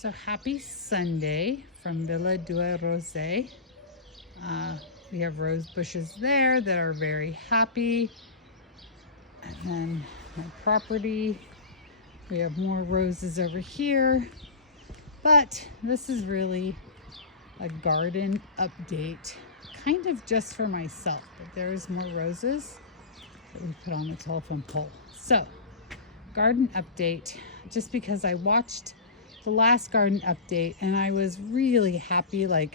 So happy Sunday from Villa Due Rose. We have rose bushes there that are very happy. And then my property, we have more roses over here. But this is really a garden update, kind of just for myself. But there's more roses that we put on the telephone pole. So, garden update, just because I watched the last garden update and I was really happy. I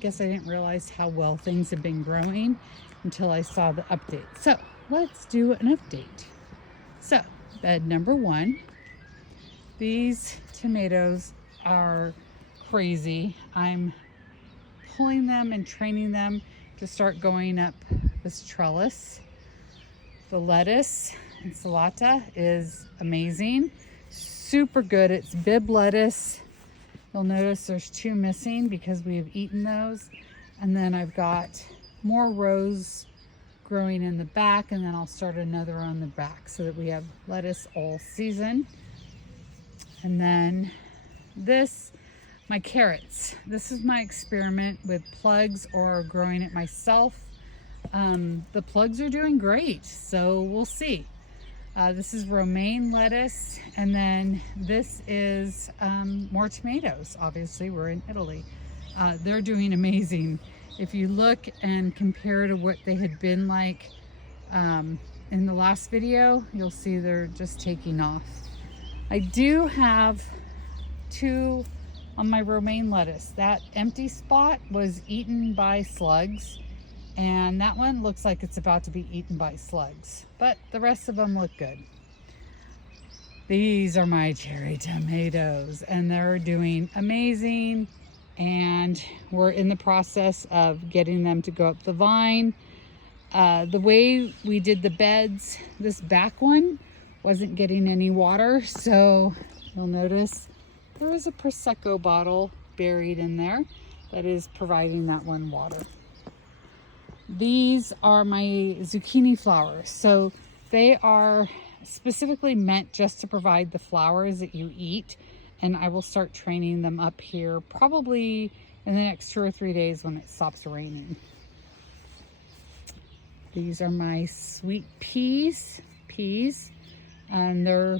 guess I didn't realize how well things have been growing until I saw the update. So let's do an update. So bed number 1, these tomatoes are crazy. I'm pulling them and training them to start going up this trellis. The lettuce, ensalata, is amazing. Super good. It's bib lettuce. You'll notice there's 2 missing because we've eaten those. And then I've got more rows growing in the back, and then I'll start another on the back so that we have lettuce all season. And then this, my carrots. This is my experiment with plugs or growing it myself. The plugs are doing great, so we'll see. This is romaine lettuce, and then this is more tomatoes. Obviously, we're in Italy. They're doing amazing. If you look and compare to what they had been like in the last video, you'll see they're just taking off. I do have 2 on my romaine lettuce. That empty spot was eaten by slugs, and that one looks like it's about to be eaten by slugs, but the rest of them look good. These are my cherry tomatoes, and they're doing amazing, and we're in the process of getting them to go up the vine. The way we did the beds, this back one wasn't getting any water, so you'll notice there is a Prosecco bottle buried in there that is providing that one water. These are my zucchini flowers. So they are specifically meant just to provide the flowers that you eat. And I will start training them up here probably in the next 2 or 3 days when it stops raining. These are my sweet peas, and they're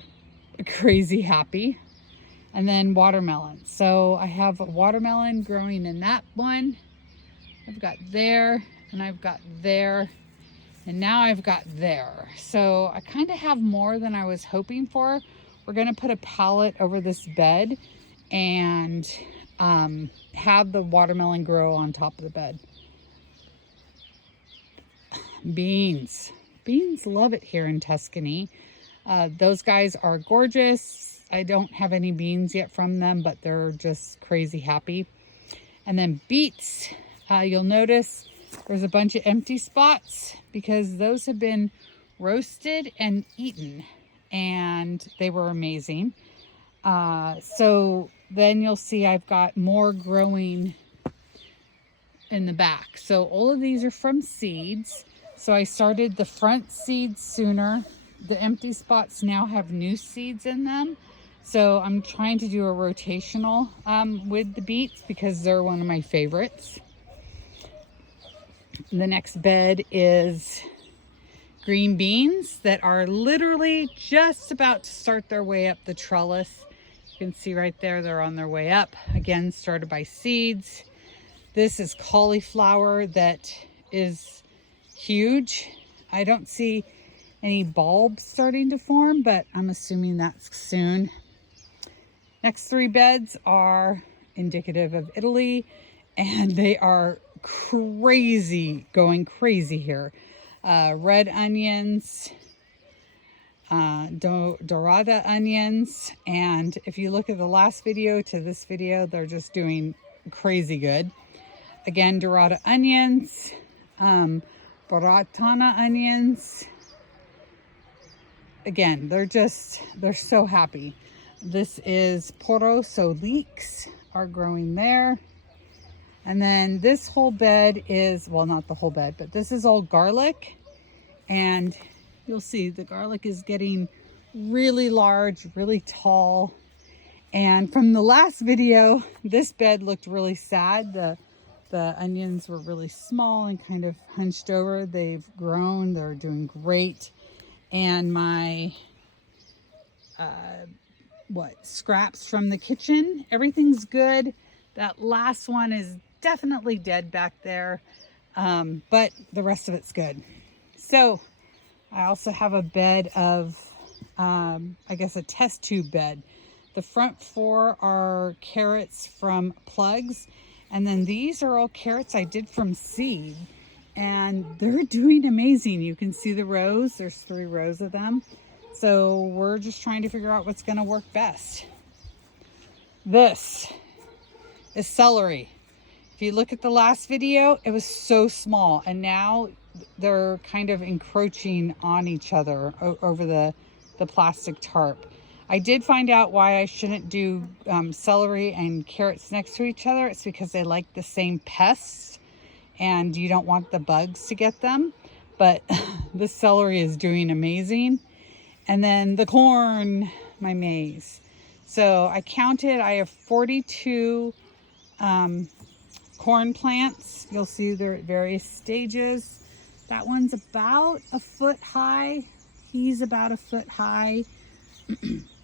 crazy happy. And then watermelon. So I have a watermelon growing in that one. I've got there, and I've got there, and now I've got there. So I kind of have more than I was hoping for. We're going to put a pallet over this bed and have the watermelon grow on top of the bed. Beans love it here in Tuscany. Those guys are gorgeous. I don't have any beans yet from them, but they're just crazy happy. And then beets, you'll notice there's a bunch of empty spots because those have been roasted and eaten, and they were amazing. So then you'll see I've got more growing in the back. So all of these are from seeds. So I started the front seeds sooner. The empty spots now have new seeds in them. So I'm trying to do a rotational with the beets because they're one of my favorites. The next bed is green beans that are literally just about to start their way up the trellis. You can see right there, they're on their way up. Again, started by seeds. This is cauliflower that is huge. I don't see any bulbs starting to form, but I'm assuming that's soon. Next 3 beds are indicative of Italy, and they are going crazy here. Red onions, dorada onions, and if you look at the last video to this video, they're just doing crazy good. Again, dorada onions, Baratana onions. Again, they're so happy. This is poro, so leeks are growing there. And then this whole bed is, well, not the whole bed, but this is all garlic. And you'll see the garlic is getting really large, really tall. And from the last video, this bed looked really sad. The onions were really small and kind of hunched over. They've grown, they're doing great. And my scraps from the kitchen, everything's good. That last one is definitely dead back there, but the rest of it's good. So I also have a bed of I guess a test tube bed. The front 4 are carrots from plugs, and then these are all carrots I did from seed, and they're doing amazing. You can see the rows. There's 3 rows of them. So we're just trying to figure out what's going to work best. This is celery. If you look at the last video, it was so small, and now they're kind of encroaching on each other over the plastic tarp. I did find out why I shouldn't do celery and carrots next to each other. It's because they like the same pests and you don't want the bugs to get them. But the celery is doing amazing. And then the corn, my maize. So I counted, I have 42 corn plants. You'll see they're at various stages. That one's about a foot high. He's about a foot high.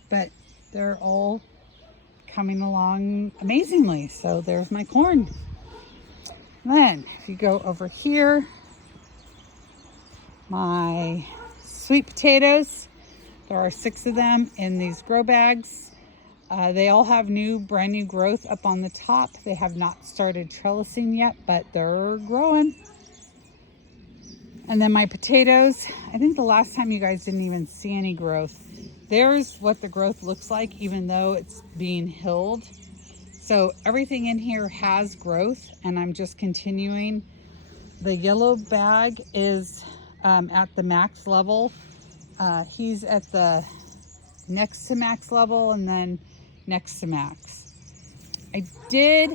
But they're all coming along amazingly. So there's my corn. Then if you go over here, my sweet potatoes, there are 6 of them in these grow bags. They all have brand new growth up on the top. They have not started trellising yet, but they're growing. And then my potatoes, I think the last time you guys didn't even see any growth. There's what the growth looks like, even though it's being hilled. So everything in here has growth, and I'm just continuing. The yellow bag is at the max level. He's at the next to max level and then next to max. I did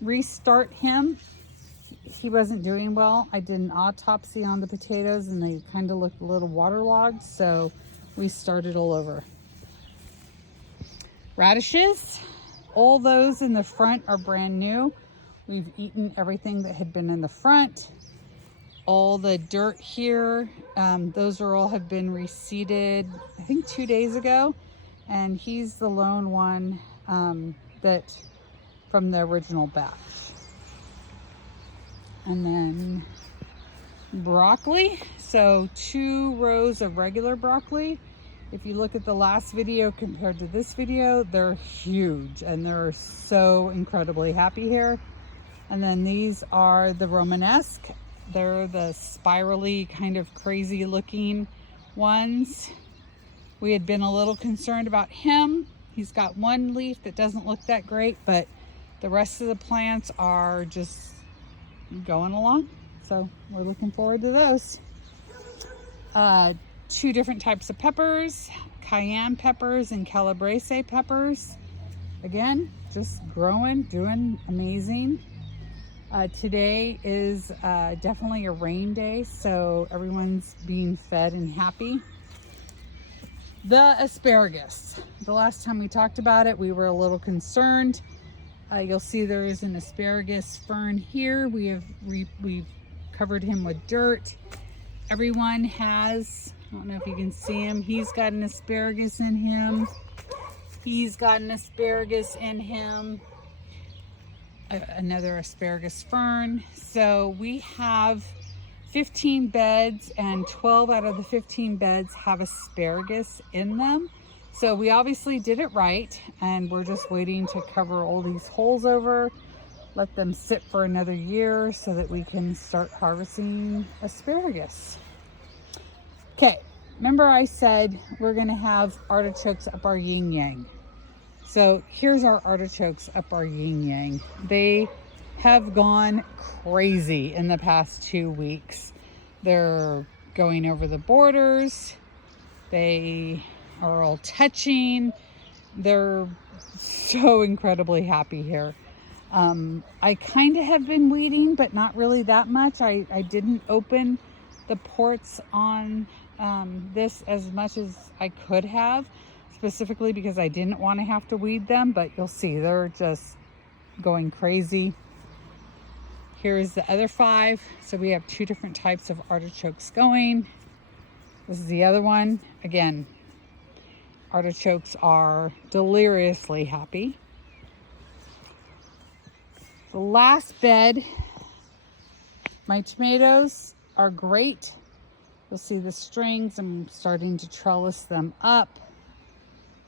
restart him. He wasn't doing well. I did an autopsy on the potatoes and they kind of looked a little waterlogged, so we started all over. Radishes, all those in the front are brand new. We've eaten everything that had been in the front. All the dirt here, those are all have been reseeded, I think 2 days ago. And he's the lone one that from the original batch. And then broccoli. So 2 rows of regular broccoli. If you look at the last video compared to this video, they're huge and they're so incredibly happy here. And then these are the Romanesque. They're the spirally kind of crazy looking ones. We had been a little concerned about him. He's got 1 leaf that doesn't look that great, but the rest of the plants are just going along. So we're looking forward to those. 2 different types of peppers, cayenne peppers and calabrese peppers. Again, just growing, doing amazing. Today is definitely a rain day, so everyone's being fed and happy. The asparagus. The last time we talked about it, we were a little concerned. You'll see there is an asparagus fern here. We've covered him with dirt. Everyone has, I don't know if you can see him, he's got an asparagus in him. He's got an asparagus in him. Another asparagus fern. So we have 15 beds and 12 out of the 15 beds have asparagus in them. So we obviously did it right, and we're just waiting to cover all these holes over, let them sit for another year so that we can start harvesting asparagus. Okay, remember I said we're gonna have artichokes up our yin yang. So here's our artichokes up our yin yang. They have gone crazy in the past 2 weeks. They're going over the borders. They are all touching. They're so incredibly happy here. I kind of have been weeding, but not really that much. I didn't open the ports on this as much as I could have, specifically because I didn't want to have to weed them, but you'll see they're just going crazy. Here's the other 5. So we have 2 different types of artichokes going. This is the other one. Again, artichokes are deliriously happy. The last bed, my tomatoes are great. You'll see the strings. I'm starting to trellis them up.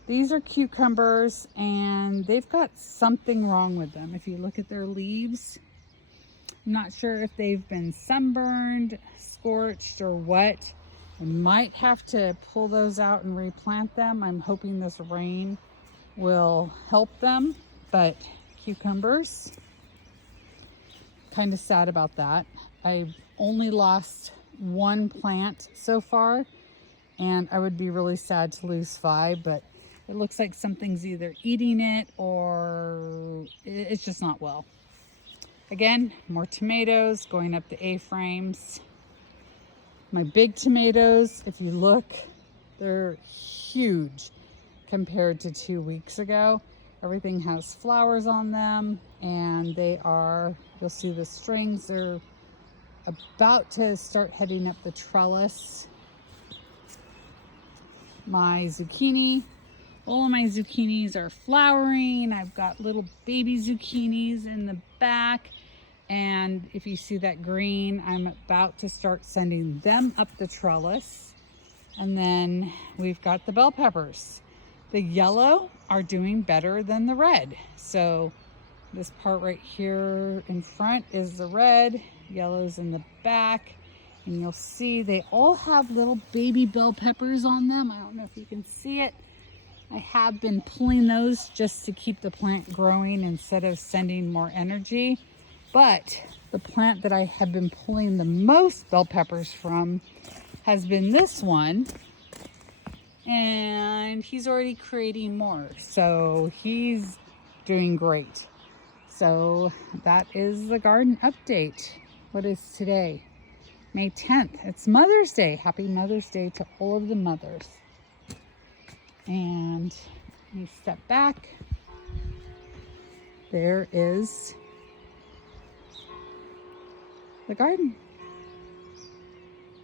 These are cucumbers, and they've got something wrong with them. If you look at their leaves, I'm not sure if they've been sunburned, scorched, or what. I might have to pull those out and replant them. I'm hoping this rain will help them, but cucumbers, kind of sad about that. I've only lost 1 plant so far, and I would be really sad to lose 5, but it looks like something's either eating it or it's just not well. Again, more tomatoes going up the A-frames. My big tomatoes, if you look, they're huge compared to 2 weeks ago. Everything has flowers on them, and they are, you'll see the strings, they're about to start heading up the trellis. My zucchini, all of my zucchinis are flowering. I've got little baby zucchinis in the back. And if you see that green, I'm about to start sending them up the trellis. And then we've got the bell peppers. The yellow are doing better than the red. So this part right here in front is the red, yellow's in the back. And you'll see they all have little baby bell peppers on them. I don't know if you can see it. I have been pulling those just to keep the plant growing instead of sending more energy. But the plant that I have been pulling the most bell peppers from has been this one. And he's already creating more. So he's doing great. So that is the garden update. What is today? May 10th. It's Mother's Day. Happy Mother's Day to all of the mothers. And let me step back. There is the garden.